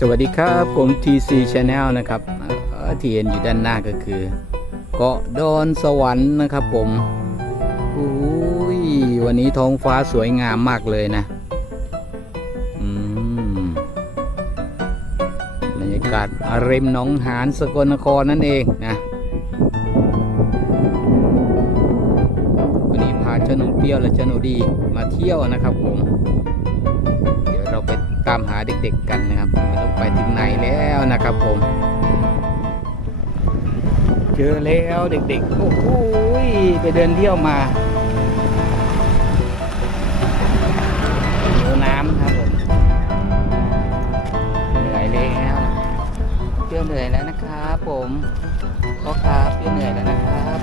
สวัสดีครับ ผม TC Channel นะครับเที่เห็นอยู่ด้านหน้าก็คือ เกาะดอนสวรรค์นะครับผมอุ้ยวันนี้ท้องฟ้าสวยงามมากเลยนะบรรยากาศริมหนองหานสกลนครนั่นเองนะวันนี้พาเจ้าหนูเปรี้ยวและเจ้าหนูดีมาเที่ยวนะครับผม ตามหาเด็กๆกันนะครับไม่รู้ไปถึงไหนแล้วนะครับผม เจอแล้วเด็กๆ โอ้โหไปเดินเที่ยวมาดูน้ำครับผมเหนื่อยแล้วเปรี้ยวเหนื่อยแล้วนะครับผมพ่อครับเปรี้ยวเหนื่อยแล้วนะครับ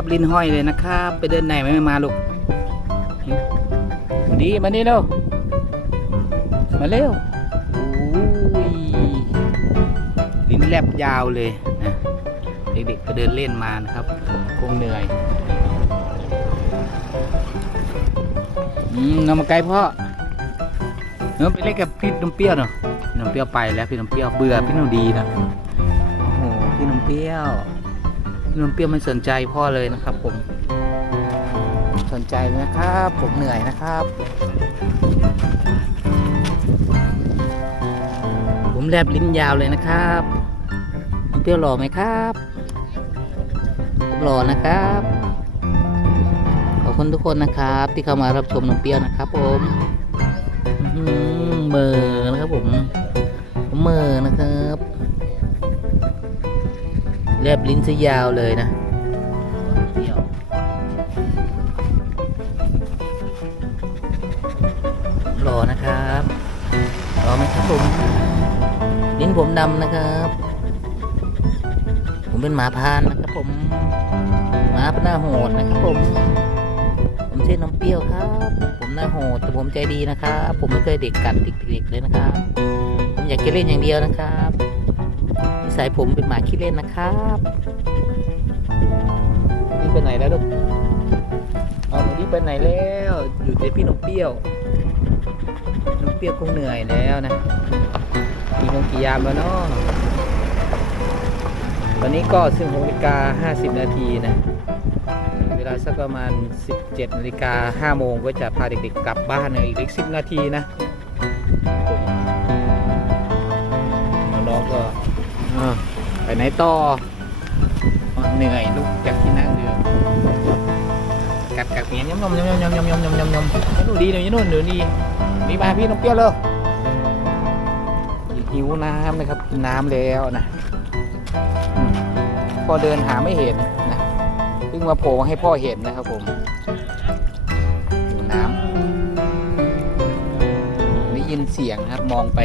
ับลินห้อยเลยนะครับ ไปเดินไหนไม่มาลูกดีมานี่เร็วมาเร็วลิ้นแลบยาวเลยนะเด็กๆไปเดินเล่นมานะครับคงเหนื่อยอืมน้ำมาไกลพ่อเนาะไปเล่นกับพี่น้ำเปรี้ยวเนาะพี่น้ำเปรี้ยวไปแล้วพี่น้ำเปรี้ยวเบื่อพี่น้ำดีนะโอ้โหพี่น้ำเปรี้ยว นนเปรี้ยวไม่สนใจพ่อเลยนะครับ ผม สนใจนะครับ ผมเหนื่อยนะครับ ผมแลบลิ้นยาวเลยนะครับน้องเปรี้ยวหล่อไหมครับหล่อนะครับ ขอบคุณทุกคนนะครับ ที่เข้ามารับชมน้องเปรี้ยวนะครับผม ลบลิ้นซะยาวเลยนะรอนะครับรอไหมครับผมลิ้นผมดำนะครับ ผมเป็นหมาพานนะครับผมหมาหน้าโหดนะครับผม ผมชื่อน้องเปรี้ยวครับ ผมหน้าโหดแต่ผมใจดีนะครับ ผมไม่เคยเด็กกัดเด็กๆเลยนะครับ ผมอยากเล่นอย่างเดียวนะครับ สัยผมเป็นหมาขี้เล่นนะครับนี่ไปไหนแล้วลูกเอาหนูนี่ไปไหนแล้วอยู่ในพี่นมเปรี้ยวนมเปรี้ยวคงเหนื่อยแล้วนะกี่โมงกี่ยามแล้วเนาะตอนนี้ก็สิบหกนาฬิกา50นาทีนะเวลาสักประมาณ 17นาฬิกา5โมงก็จะพาเด็กๆกลับบ้านในอีกเล็ก10นาทีนะ ไปไหนต่อเหนื่อยลุกจากที่นั่งเรือกัดกัดเมียยำยำยำยำยำยำยำยำยำยำนู่นดีหน่อยนู่นเดี๋ยวนี้นี่มาพี่น้องเปรี้ยวเลยหิวน้ำนะครับกินน้ำแล้วนะพอเดินหาไม่เห็นนะเพิ่งมาโผล่ให้พ่อเห็นนะครับผมหิวน้ำได้ยินเสียงครับมองไป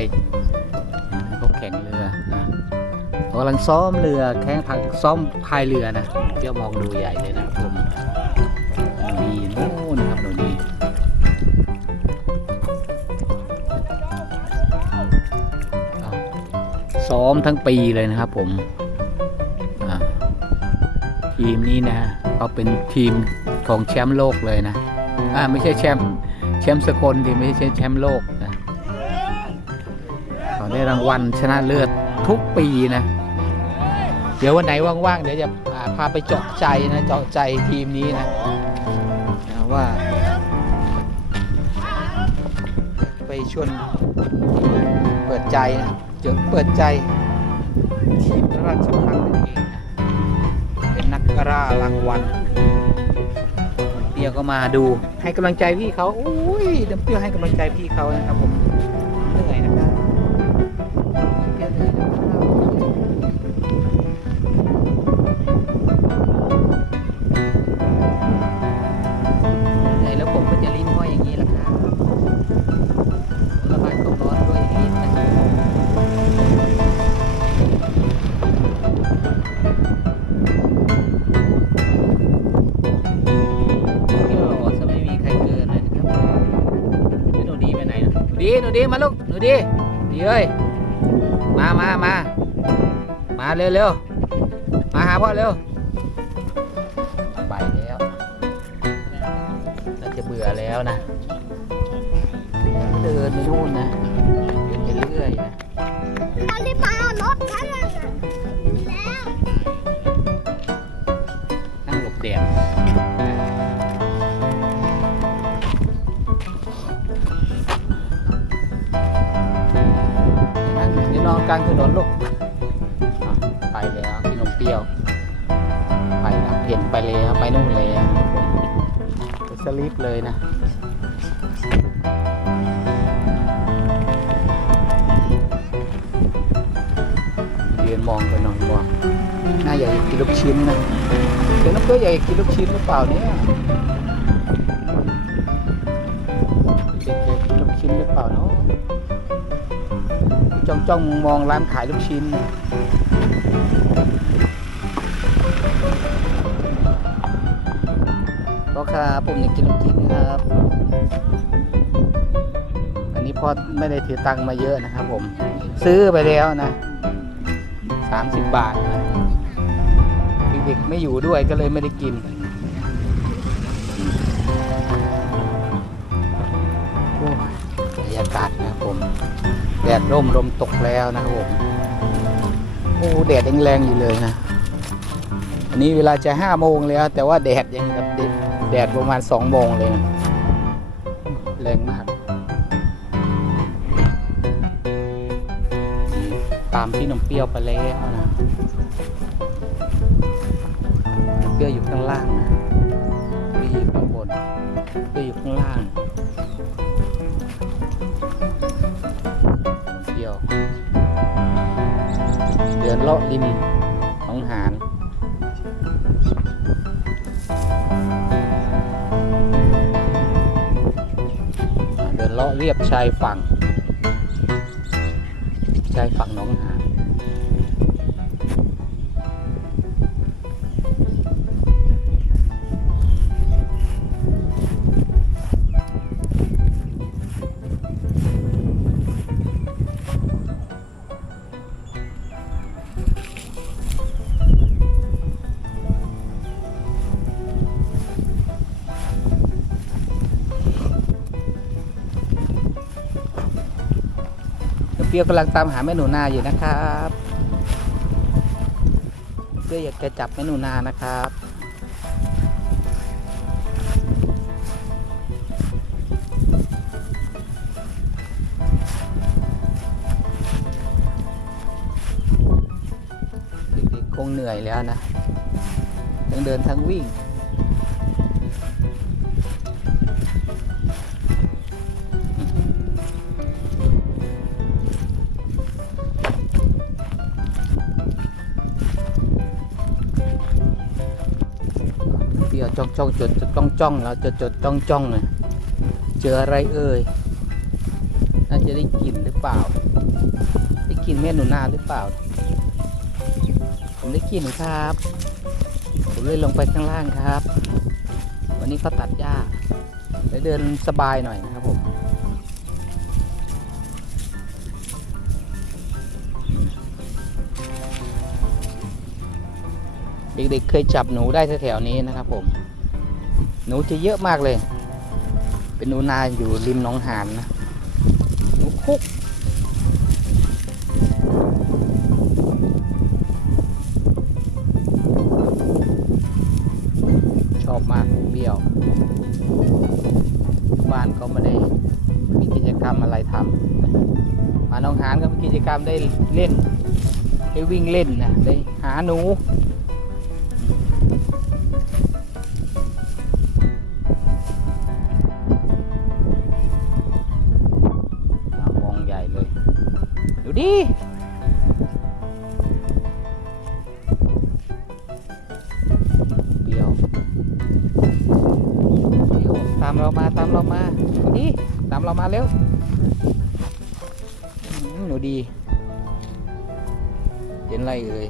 กำลังซ้อมเรือแข่งผักซ้อมพายเรือนะเที่ยวมองดูใหญ่เลยนะผมดีโน่นนะครับดูดีซ้อมทั้งปีเลยนะครับผมทีมนี้นะเขาเป็นทีมของแชมป์โลกเลยนะอ่าไม่ใช่แชมป์แชมป์สกลดิไม่ใช่แชมป์โลกนะเขาได้รางวัลชนะเลิศทุกปีนะ เดี๋ยววันไหนว่างๆ เดี๋ยวจะพาไปเจาะใจนะ เจาะใจทีมนี้นะว่า ไปชวนเปิดใจนะเจอเปิดใจ ทีมราชพัฒน์นั่นเองนะเป็นนักกร่ารางวัลเปรี้ยก็มาดูให้กำลังใจพี่เขาอุ้ยเดมเปรี้ยให้กำลังใจพี่เขานะครับผมีหนูดีมาลูกหนูดีดีเอ้ยมามามามาเร็วเร็วมาหาพ่อเร็วไปแล้วน่าจะเบื่อแล้วนะเดินไปนู่นนะเดินไปเรื่อยนะ นั่งเดี๋ยวนอนกลางถนนลูกไปแล้วพี่นมเปรี้ยว ไปแล้วเห็นไปแล้วไปนู่นแล้วไปสลิปเลยนะยืนมองไปนอนกว่าน่าอยากกินลูกชิ้นนะเดี๋ยวน้องเพื่ออยากกินลูกชิ้นหรือเปล่าเนี่ย จ้องจ้องมองร้านขายลูกชิ้น ก็ครับผมอยากกินลูกชิ้นครับ อันนี้พ่อไม่ได้ถือตังค์มาเยอะนะครับผม ซื้อไปแล้วนะสามสิบบาทนะเด็กๆไม่อยู่ด้วยก็เลยไม่ได้กินากาศนะครับผม แดดร่มลมตกแล้วนะครับผม โอ้แดดยังแรงอยู่เลยนะ อันนี้เวลาจะห้าโมงแล้ว แต่ว่าแดดยังแบบแดดประมาณสองโมงเลยนะแรงมาก ตามพี่นมเปรี้ยวไปแล้วนะนมเปรี้ยวอยู่ข้างล่างนะพี่ข้างบนเปรี้ยวอยู่ข้างล่าง เลาะริมหนองหานเดินเลาะเรียบชายฝั่ง ชายฝั่งหนองหาน ปรี้ยวกำลังตามหาแม่หนูนาอยู่นะครับเปรี้ยวอยากจะจับแม่หนูนานะครับเด็กๆคงเหนื่อยแล้วนะทั้งเดินทั้งวิ่ง จ้องจ้องจดจดจ้องจ้องแล้วจดจดจ้องจ้องเลยเจออะไรเอ่ยน่าจะได้กลินหรือเปล่า ได้กลินแม่หนูนาหรือเปล่า ผมได้กลินครับ ผมเลยลงไปข้างล่างครับ วันนี้เขาตัดหญ้าได้เดินสบายหน่อยนะครับผมเด็กๆเคยจับหนูได้แถวๆนี้นะครับผม หนูจะเยอะมากเลย เป็นหนูนาอยู่ริมหนองหานนะหนูคุกชอบมากเปี้ยว บ้านก็ไม่ได้มีกิจกรรมอะไรทำมาหนองหานก็มีกิจกรรมได้เล่น ได้วิ่งเล่นนะได้หาหนู ดิเดี๋ยวเดี๋ยวตามเรามาตามเรามาดูดิตามเรามาเร็วหนูดี เห็นไรเลย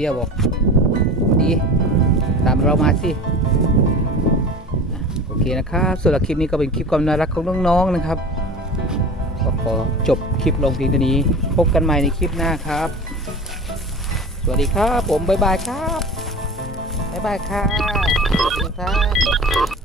เบียวบอก ดีตามเรามาสิโอเคนะครับส่วนคลิปนี้ก็เป็นคลิปความน่ารักของน้องๆนะครับก็ขอจบคลิปลงเพียงเท่านี้ พบกันใหม่ในคลิปหน้าครับ สวัสดีครับ ผมบ๊ายบายครับบ๊ายบายครับสวัสดีครับ